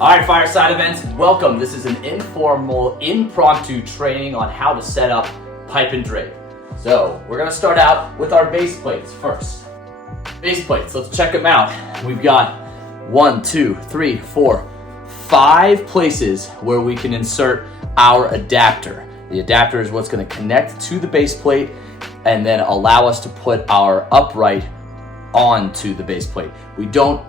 All right, Fireside Events, welcome. This is an informal, impromptu training on how to set up pipe and drape. So we're gonna start out with our base plates first. Base plates, let's check them out. We've got 1, 2, 3, 4, 5 places where we can insert our adapter. The adapter is what's gonna connect to the base plate and then allow us to put our upright onto the base plate. We don't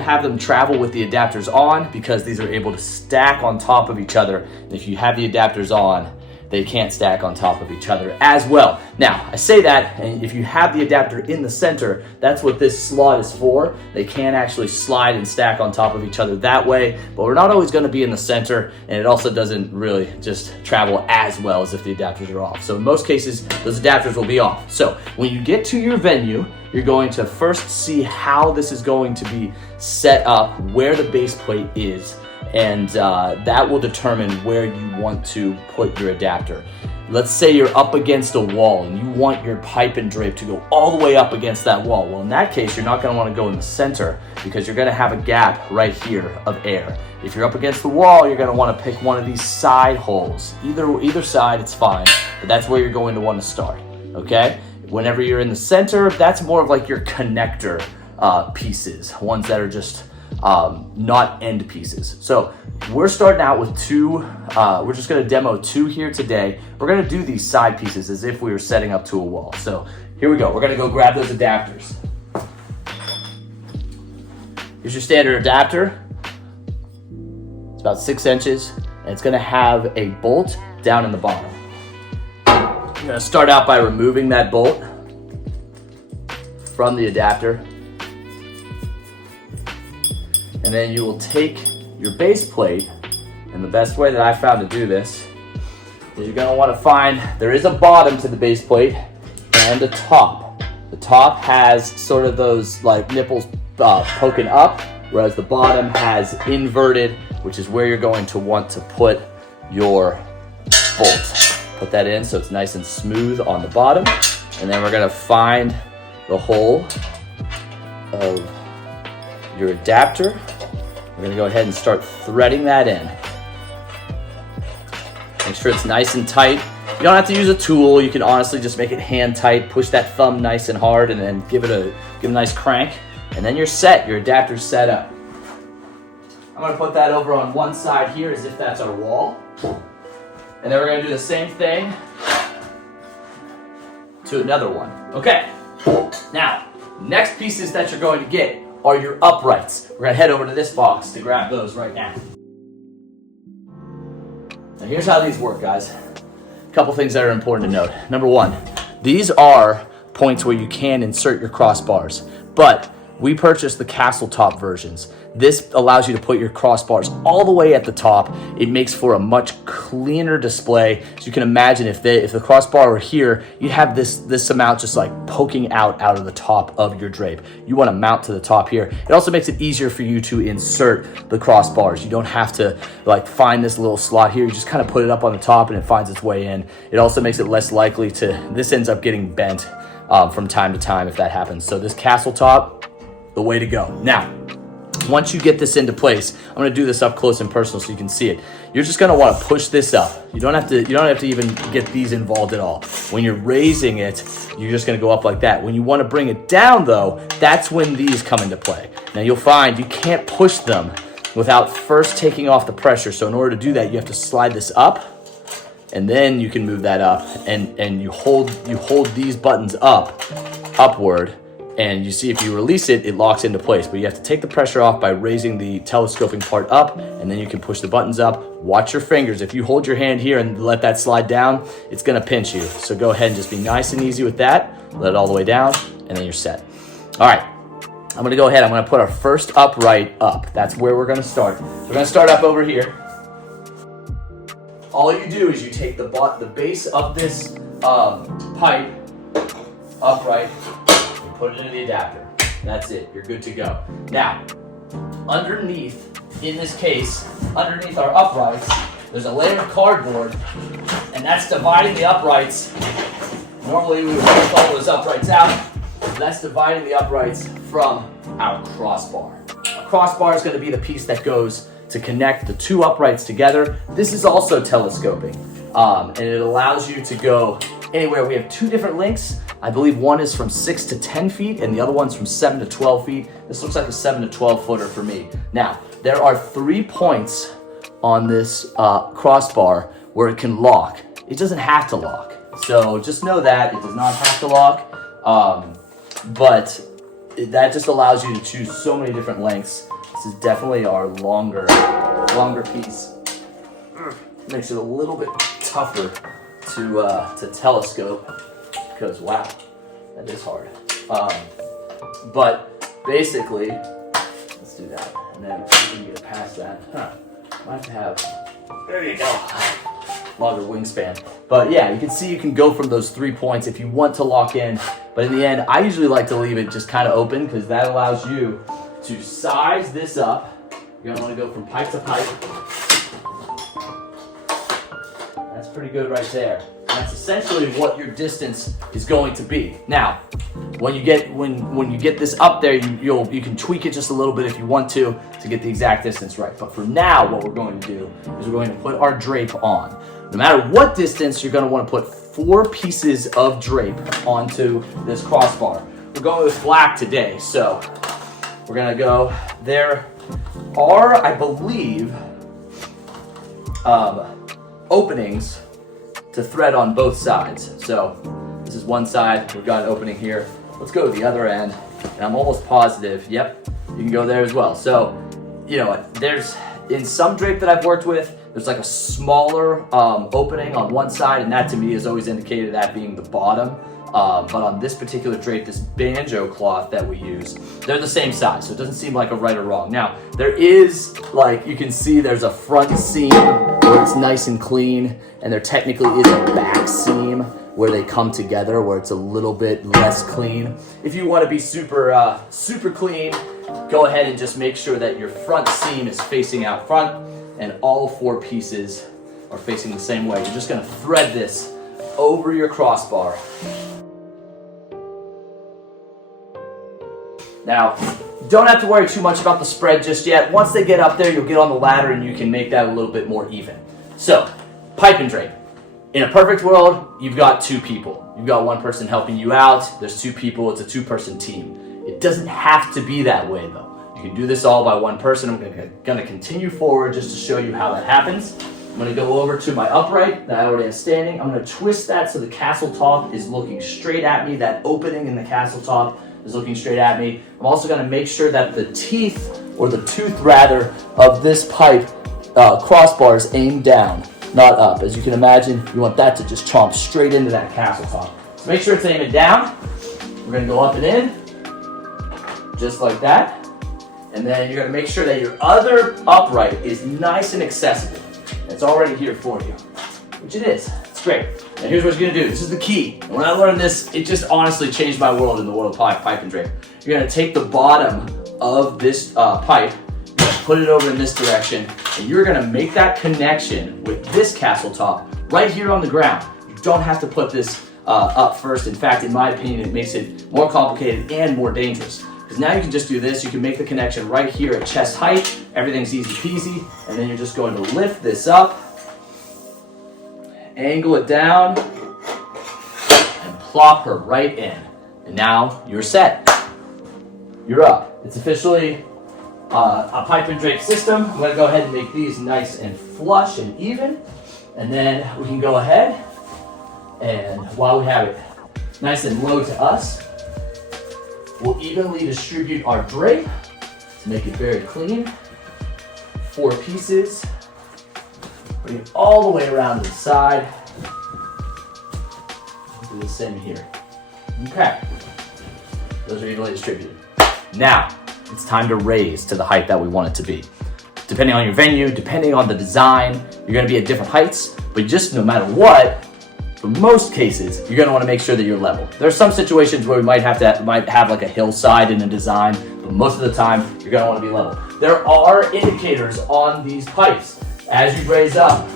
have them travel with the adapters on because these are able to stack on top of each other. And if you have the adapters on, they can't stack on top of each other as well. Now, I say that, and if you have the adapter in the center, that's what this slot is for. They can actually slide and stack on top of each other that way, but we're not always gonna be in the center, and it also doesn't really just travel as well as if the adapters are off. So in most cases, those adapters will be off. So when you get to your venue, you're going to first see how this is going to be set up, where the base plate is, and that will determine where you want to put your adapter. Let's say you're up against a wall and you want your pipe and drape to go all the way up against that wall. Well, in that case, you're not going to want to go in the center because you're going to have a gap right here of air. If you're up against the wall, you're going to want to pick one of these side holes. Either side, it's fine, but that's where you're going to want to start, okay? Whenever you're in the center, that's more of like your connector pieces, ones that are just not end pieces. So we're starting out with 2, we're just gonna demo 2 here today. We're gonna do these side pieces as if we were setting up to a wall. So here we go, we're gonna go grab those adapters. Here's your standard adapter. It's about 6 inches, and it's gonna have a bolt down in the bottom. I'm gonna start out by removing that bolt from the adapter. And then you will take your base plate, and the best way that I found to do this is you're gonna wanna find, there is a bottom to the base plate and a top. The top has sort of those like nipples poking up, whereas the bottom has inverted, which is where you're going to want to put your bolt. Put that in so it's nice and smooth on the bottom. And then we're gonna find the hole of your adapter. We're gonna go ahead and start threading that in. Make sure it's nice and tight. You don't have to use a tool. You can honestly just make it hand tight, push that thumb nice and hard, and then give it a nice crank. And then you're set, your adapter's set up. I'm gonna put that over on one side here as if that's our wall. And then we're gonna do the same thing to another one. Okay, now, next pieces that you're going to get are your uprights. We're gonna head over to this box to grab those right now. Now here's how these work, guys. A couple things that are important to note. Number 1, these are points where you can insert your crossbars, but we purchased the castle top versions. This allows you to put your crossbars all the way at the top. It makes for a much cleaner display. So you can imagine if the crossbar were here, you have this amount just like poking out of the top of your drape. You want to mount to the top here. It also makes it easier for you to insert the crossbars. You don't have to like find this little slot here. You just kind of put it up on the top and it finds its way in. It also makes it less likely this ends up getting bent from time to time if that happens. So this castle top, the way to go. Now, once you get this into place, I'm gonna do this up close and personal so you can see it. You're just gonna wanna push this up. You don't have to even get these involved at all. When you're raising it, you're just gonna go up like that. When you wanna bring it down though, that's when these come into play. Now you'll find you can't push them without first taking off the pressure. So in order to do that, you have to slide this up, and then you can move that up, and you hold these buttons upward. And you see if you release it, it locks into place. But you have to take the pressure off by raising the telescoping part up, and then you can push the buttons up. Watch your fingers. If you hold your hand here and let that slide down, it's gonna pinch you. So go ahead and just be nice and easy with that. Let it all the way down, and then you're set. All right, I'm gonna go ahead. I'm gonna put our first upright up. That's where we're gonna start. We're gonna start up over here. All you do is you take the base of this pipe upright, put it into the adapter. That's it, you're good to go. Now, underneath, in this case, underneath our uprights, there's a layer of cardboard, and that's dividing the uprights. Normally we would pull those uprights out. That's dividing the uprights from our crossbar. A crossbar is going to be the piece that goes to connect the two uprights together. This is also telescoping, and it allows you to go anywhere. We have two different lengths. I believe one is from 6 to 10 feet and the other one's from 7 to 12 feet. This looks like a 7 to 12 footer for me. Now, there are 3 points on this crossbar where it can lock. It doesn't have to lock. So just know that it does not have to lock, but that just allows you to choose so many different lengths. This is definitely our longer piece. Makes it a little bit tougher to telescope because wow, that is hard. But basically, let's do that, and then we can get past that. I have to have. There you go. Longer wingspan. But yeah, you can see you can go from those 3 points if you want to lock in. But in the end, I usually like to leave it just kind of open because that allows you to size this up. You're gonna want to go from pipe to pipe. That's pretty good right there. That's essentially what your distance is going to be. Now, when you get this up there, you can tweak it just a little bit if you want to get the exact distance right. But for now, what we're going to do is we're going to put our drape on. No matter what distance, you're going to want to put 4 pieces of drape onto this crossbar. We're going with black today, so we're going to go. There are, I believe, openings to thread on both sides. So this is one side, we've got an opening here. Let's go to the other end, and I'm almost positive, yep, you can go there as well. So, you know, there's, in some drape that I've worked with, there's like a smaller opening on one side, and that to me is always indicated that being the bottom. But on this particular drape, this banjo cloth that we use, they're the same size, so it doesn't seem like a right or wrong. Now, there is, like you can see, there's a front seam where it's nice and clean, and there technically is a back seam where they come together, where it's a little bit less clean. If you want to be super clean, go ahead and just make sure that your front seam is facing out front, and all 4 pieces are facing the same way. You're just going to thread this over your crossbar. Now, don't have to worry too much about the spread just yet. Once they get up there, you'll get on the ladder and you can make that a little bit more even. So, pipe and drape. In a perfect world, you've got 2 people. You've got one person helping you out. There's 2 people. It's a 2-person team. It doesn't have to be that way, though. You can do this all by one person. I'm going to continue forward just to show you how that happens. I'm going to go over to my upright that I already have standing. I'm going to twist that so the castle top is looking straight at me. That opening in the castle top is looking straight at me. I'm also going to make sure that the teeth, or the tooth rather, of this pipe crossbar is aimed down, not up. As you can imagine, you want that to just chomp straight into that castle top. So make sure it's aiming down. We're going to go up and in, just like that. And then you're going to make sure that your other upright is nice and accessible. It's already here for you, which it is. It's great. And here's what you're going to do. This is the key. And when I learned this, it just honestly changed my world in the world of pipe and drape. You're going to take the bottom of this pipe, you're going to put it over in this direction, and you're going to make that connection with this castle top right here on the ground. You don't have to put this up first. In fact, in my opinion, it makes it more complicated and more dangerous. Because now you can just do this, you can make the connection right here at chest height, everything's easy peasy, and then you're just going to lift this up, angle it down, and plop her right in. And now you're set. You're up. It's officially a pipe and drape system. I'm going to go ahead and make these nice and flush and even, and then we can go ahead, and while we have it nice and low to us, we'll evenly distribute our drape to make it very clean. 4 pieces. Bring it all the way around to the side. Do the same here. Okay. Those are evenly distributed. Now, it's time to raise to the height that we want it to be. Depending on your venue, depending on the design, you're going to be at different heights, but just no matter what, for most cases, you're going to want to make sure that you're level. There are some situations where we might have like a hillside in a design, but most of the time, you're going to want to be level. There are indicators on these pipes as you raise up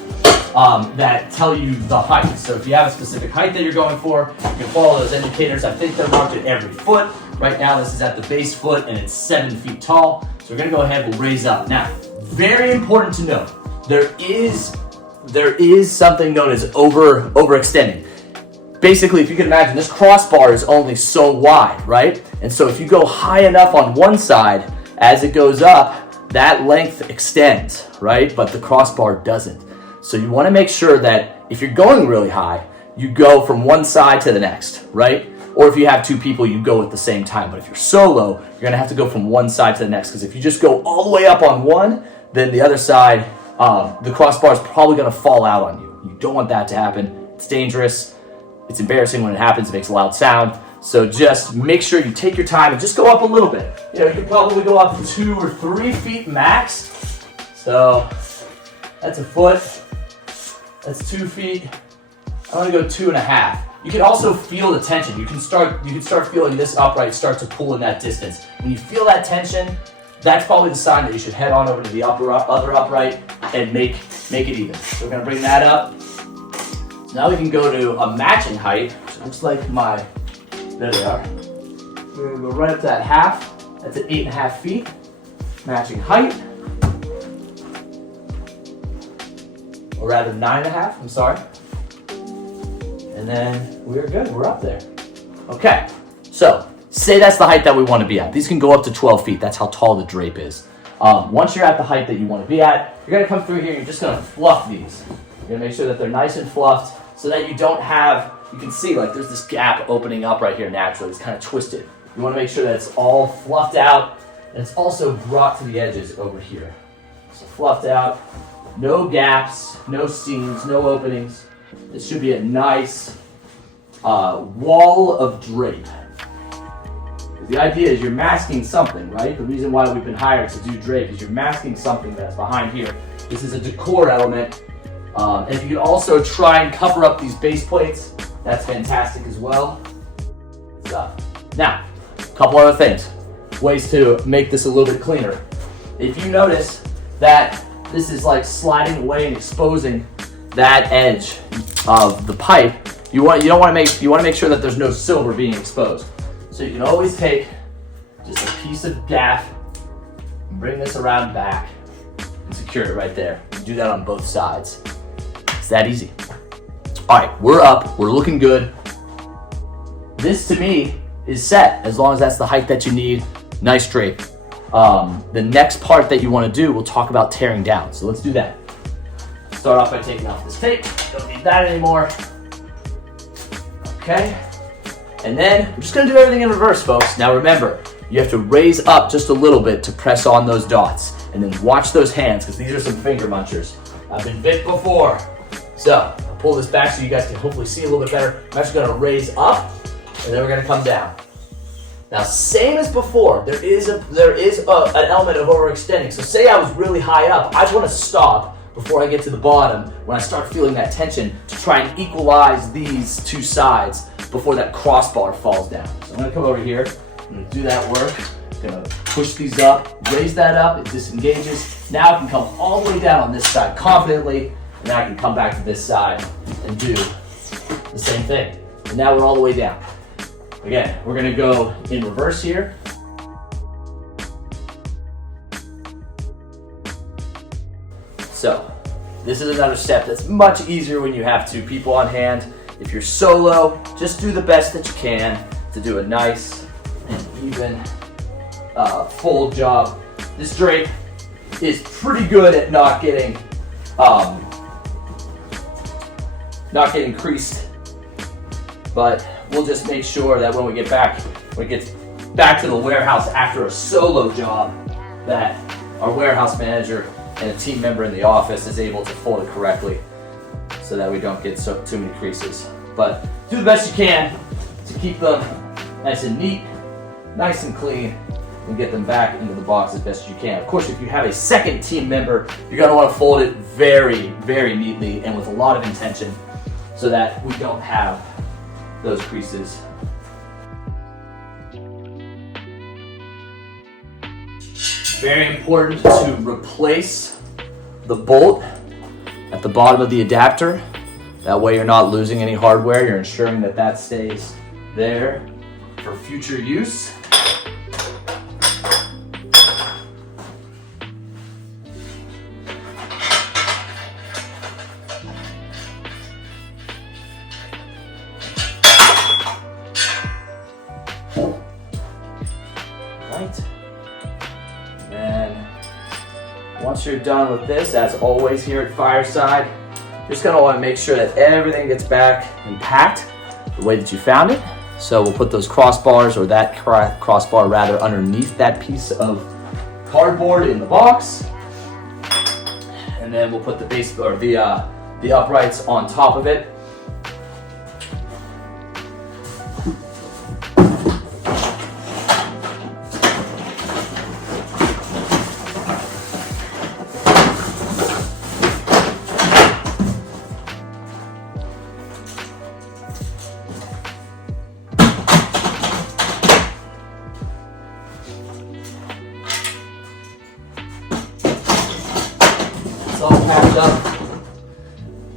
that tell you the height. So if you have a specific height that you're going for, you can follow those indicators. I think they're marked at every foot. Right now, this is at the base foot, and it's 7 feet tall. So we're gonna go ahead, we'll raise up. Now, very important to note, there is something known as overextending. Basically, if you can imagine, this crossbar is only so wide, right? And so if you go high enough on one side, as it goes up, that length extends, right? But the crossbar doesn't. So you wanna make sure that if you're going really high, you go from one side to the next, right? Or if you have two people, you go at the same time. But if you're solo, you're gonna have to go from one side to the next, because if you just go all the way up on one, then the other side, the crossbar is probably gonna fall out on you. You don't want that to happen. It's dangerous. It's embarrassing when it happens. It makes a loud sound. So just make sure you take your time and just go up a little bit. You know, you can probably go up 2 or 3 feet max. So that's a foot. That's 2 feet. I'm gonna go 2.5. You can also feel the tension. You can start feeling this upright start to pull in that distance. When you feel that tension, that's probably the sign that you should head on over to the other upright and make it even. So we're gonna bring that up. So now we can go to a matching height, which looks like there they are. We're gonna go right up to that half. That's at 8.5 feet. Matching height. Or rather 9.5, I'm sorry. And then we're good, we're up there. Okay, so say that's the height that we want to be at. These can go up to 12 feet, that's how tall the drape is. Once you're at the height that you want to be at, you're gonna come through here, you're just gonna fluff these. You're gonna make sure that they're nice and fluffed so that you don't have, you can see like there's this gap opening up right here naturally, it's kind of twisted. You wanna make sure that it's all fluffed out and it's also brought to the edges over here. So fluffed out, no gaps, no seams, no openings. It should be a nice wall of drape. The idea is you're masking something, right? The reason why we've been hired to do drape is you're masking something that's behind here. This is a decor element. And if you can also try and cover up these base plates, that's fantastic as well. Now, a couple other things. Ways to make this a little bit cleaner. If you notice that this is like sliding away and exposing that edge of the pipe, you want to make sure that there's no silver being exposed. So you can always take just a piece of gaff and bring this around back and secure it right there. You do that on both sides. It's that easy. All right, we're up, we're looking good. This to me is set as long as that's the height that you need. Nice drape. The next part that you want to do, we'll talk about tearing down. So let's do that. Start off by taking off this tape. Don't need that anymore. Okay. And then we're just gonna do everything in reverse, folks. Now remember, you have to raise up just a little bit to press on those dots. And then watch those hands, because these are some finger munchers. I've been bit before. So I'll pull this back so you guys can hopefully see a little bit better. I'm actually gonna raise up, and then we're gonna come down. Now, same as before, there is an element of overextending. So say I was really high up, I want to stop before I get to the bottom when I start feeling that tension to try and equalize these two sides before that crossbar falls down. So I'm gonna come over here, I'm gonna do that work, I'm gonna push these up, raise that up, it disengages. Now I can come all the way down on this side confidently, and then I can come back to this side and do the same thing. And now we're all the way down. Again, we're gonna go in reverse here. So, this is another step that's much easier when you have two people on hand. If you're solo, just do the best that you can to do a nice and even full job. This drape is pretty good at not getting creased, but we'll just make sure that when it gets back to the warehouse after a solo job, that our warehouse manager and a team member in the office is able to fold it correctly so that we don't get too many creases. But do the best you can to keep them nice and neat, nice and clean, and get them back into the box as best you can. Of course, if you have a second team member, you're gonna wanna fold it very, very neatly and with a lot of intention so that we don't have those creases. Very important to replace the bolt at the bottom of the adapter. That way you're not losing any hardware. You're ensuring that that stays there for future use. Once you're done with this, as always here at Fireside, you're just gonna wanna make sure that everything gets back and packed the way that you found it. So we'll put those crossbars, or that crossbar rather, underneath that piece of cardboard in the box. And then we'll put the base, or the uprights on top of it. All packed up,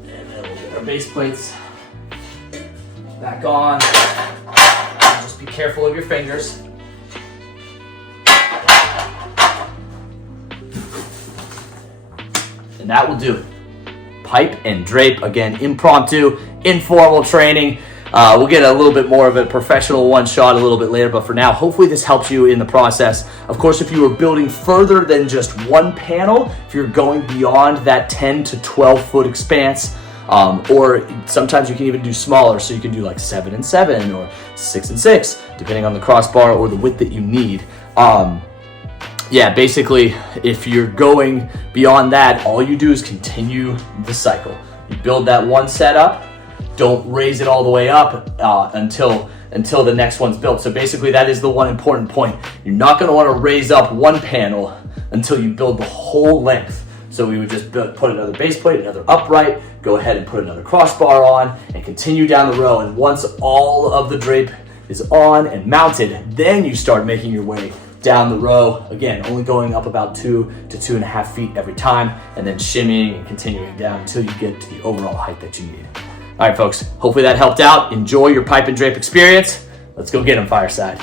and then we'll get our base plates back on. Just be careful of your fingers. And that will do it. Pipe and drape, again, impromptu, informal training. We'll get a little bit more of a professional one shot a little bit later, but for now, hopefully this helps you in the process. Of course, if you are building further than just one panel, if you're going beyond that 10 to 12 foot expanse, or sometimes you can even do smaller, so you can do like 7 and 7 or 6 and 6, depending on the crossbar or the width that you need. Yeah, basically, if you're going beyond that, all you do is continue the cycle. You build that one set up, don't raise it all the way up until the next one's built. So basically that is the one important point. You're not gonna wanna raise up one panel until you build the whole length. So we would just put another base plate, another upright, go ahead and put another crossbar on, and continue down the row. And once all of the drape is on and mounted, then you start making your way down the row. Again, only going up about 2 to 2.5 feet every time, and then shimmying and continuing down until you get to the overall height that you need. All right, folks, hopefully that helped out. Enjoy your pipe and drape experience. Let's go get them, Fireside.